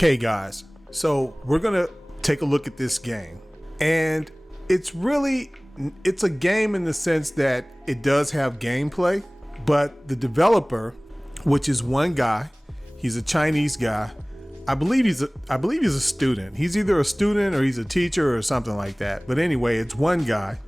Okay guys, so we're gonna take a look at this game, and it's a game in the sense that it does have gameplay, but the developer, which is one guy, he's a Chinese guy. I believe he's a student. He's either a student or he's a teacher or something like that. But anyway, it's one guy,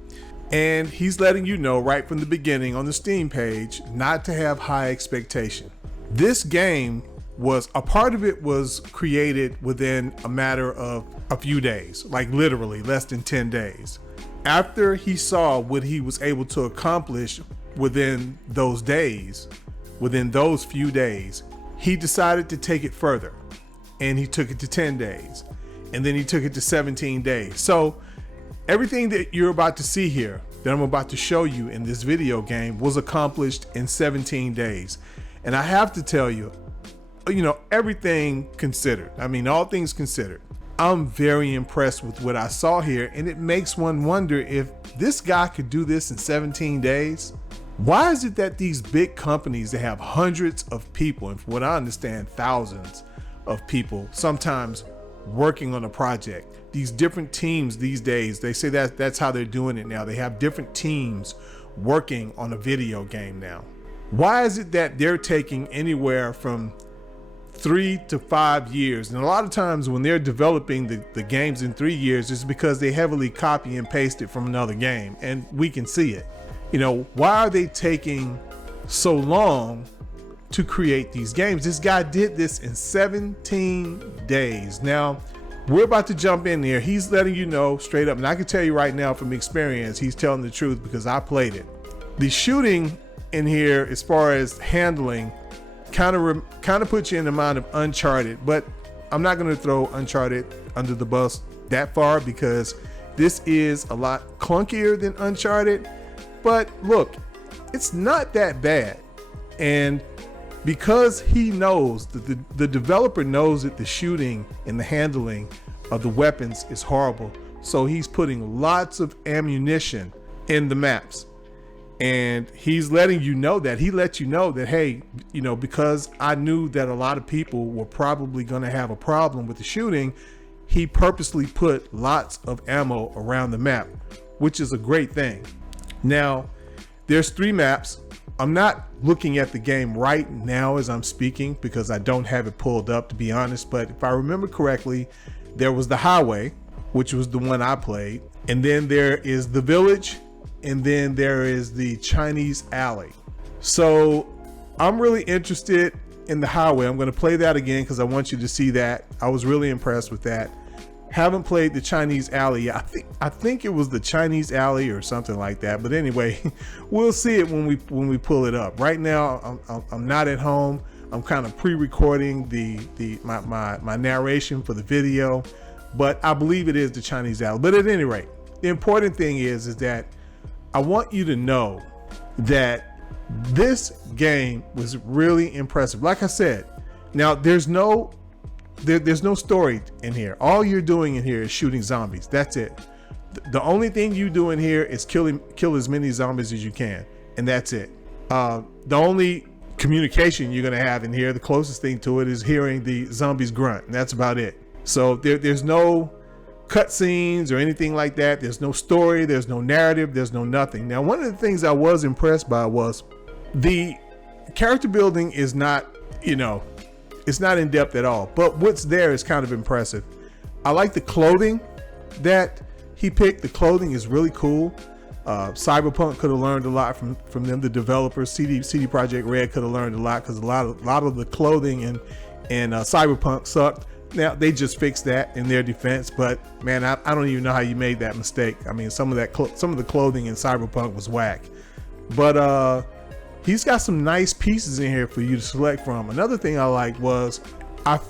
and he's letting you know right from the beginning on the Steam page not to have high expectation. This game was a part of it was created within a matter of a few days, like literally less than 10 days. After he saw what he was able to accomplish within those days, within those few days, he decided to take it further, and he took it to 10 days, and then he took it to 17 days. So everything that you're about to see here, that I'm about to show you in this video game, was accomplished in 17 days. And I have to tell you, everything considered, all things considered, I'm very impressed with what I saw here, and it makes one wonder if this guy could do this in 17 days. Why is it that these big companies that have hundreds of people, and from what I understand, thousands of people sometimes working on a project, these different teams these days, they say that that's how they're doing it now. They have different teams working on a video game now. Why is it that they're taking anywhere from 3 to 5 years? And a lot of times when they're developing the games in 3 years, it's because they heavily copy and paste it from another game, and we can see it. Why are they taking so long to create these games? This guy did this in 17 days. Now, we're about to jump in there. He's letting you know straight up, and I can tell you right now from experience, he's telling the truth because I played it. The shooting in here, as far as handling, kind of puts you in the mind of Uncharted, but I'm not going to throw Uncharted under the bus that far because this is a lot clunkier than Uncharted. But look, it's not that bad, and because he knows that the developer knows that the shooting and the handling of the weapons is horrible, so he's putting lots of ammunition in the maps. And he's letting you know that, he lets you know that, hey, because I knew that a lot of people were probably going to have a problem with the shooting, he purposely put lots of ammo around the map, which is a great thing. Now, there's 3 maps. I'm not looking at the game right now as I'm speaking because I don't have it pulled up, to be honest, but if I remember correctly, there was the highway, which was the one I played, and then there is the village, and then there is the Chinese alley. So I'm really interested in the highway. I'm going to play that again because I want you to see that. I was really impressed with that. Haven't played the Chinese alley. I think it was the Chinese alley or something like that. But anyway, we'll see it when we pull it up. Right now, I'm not at home. I'm kind of pre-recording my narration for the video, but I believe it is the Chinese alley. But at any rate, the important thing is that I want you to know that this game was really impressive. Like I said, now there's no story in here. All you're doing in here is shooting zombies. That's it. The only thing you do in here is kill as many zombies as you can, and that's it. The only communication you're gonna have in here, the closest thing to it, is hearing the zombies grunt, and that's about it. So there's no cutscenes or anything like that. There's no story, there's no narrative, there's no nothing. Now, one of the things I was impressed by was the character building is not, it's not in depth at all, but what's there is kind of impressive. I like the clothing that he picked. The clothing is really cool. Cyberpunk could have learned a lot from them, the developers. CD Projekt Red could have learned a lot because a lot of the clothing in Cyberpunk sucked. Now they just fixed that in their defense, but man, I don't even know how you made that mistake. Some of the clothing in Cyberpunk was whack, but he's got some nice pieces in here for you to select from. Another thing I liked was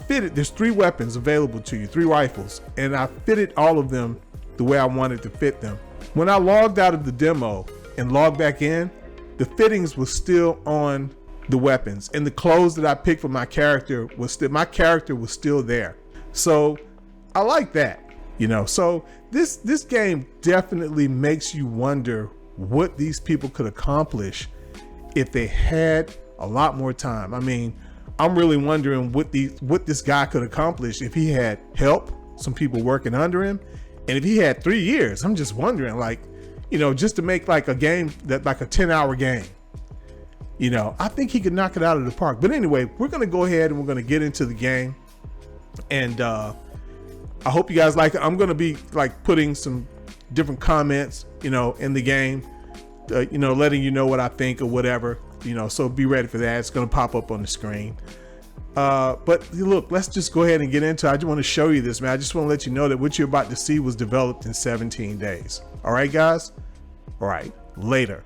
there's 3 weapons available to you, 3 rifles, and I fitted all of them the way I wanted to fit them. When I logged out of the demo and logged back in, the fittings was still on the weapons, and the clothes that I picked for my character was still there. So I like that, so this game definitely makes you wonder what these people could accomplish if they had a lot more time. I'm really wondering what this guy could accomplish if he had help, some people working under him, and if he had 3 years. I'm just wondering, like, you know, just to make like a game that like a 10-hour game. You know, I think he could knock it out of the park. But anyway, we're going to go ahead and we're going to get into the game. And I hope you guys like it. I'm going to be like putting some different comments, you know, in the game, you know, letting you know what I think or whatever, you know, so be ready for that. It's going to pop up on the screen. But look, let's just go ahead and get into it. I just want to show you this, man. I just want to let you know that what you're about to see was developed in 17 days. All right, guys? All right, later.